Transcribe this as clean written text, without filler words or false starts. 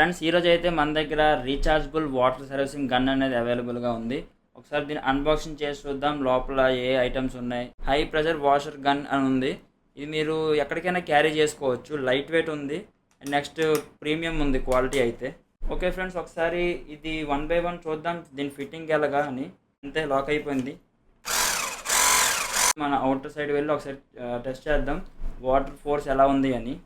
Friends ఈరోజు అయితే మన దగ్గర రీఛార్జబుల్ వాటర్ సర్వీసింగ్ గన్ అనేది అవైలబుల్గా ఉంది. ఒకసారి దీన్ని అన్బాక్సింగ్ చేసి చూద్దాం లోపల ఏ ఐటమ్స్ ఉన్నాయి. హై ప్రెషర్ వాషర్ గన్ అని ఉంది. ఇది మీరు ఎక్కడికైనా క్యారీ చేసుకోవచ్చు. లైట్ వెయిట్ ఉంది. నెక్స్ట్ ప్రీమియం ఉంది క్వాలిటీ అయితే. ఓకే ఫ్రెండ్స్, ఒకసారి ఇది 1 by 1 చూద్దాం దీని ఫిట్టింగ్ ఎలాగా అని. అంతే లాక్ అయిపోయింది. మన అవుటర్ సైడ్ వెళ్ళి ఒకసారి టెస్ట్ చేద్దాం వాటర్ ఫోర్స్ ఎలా ఉంది అని.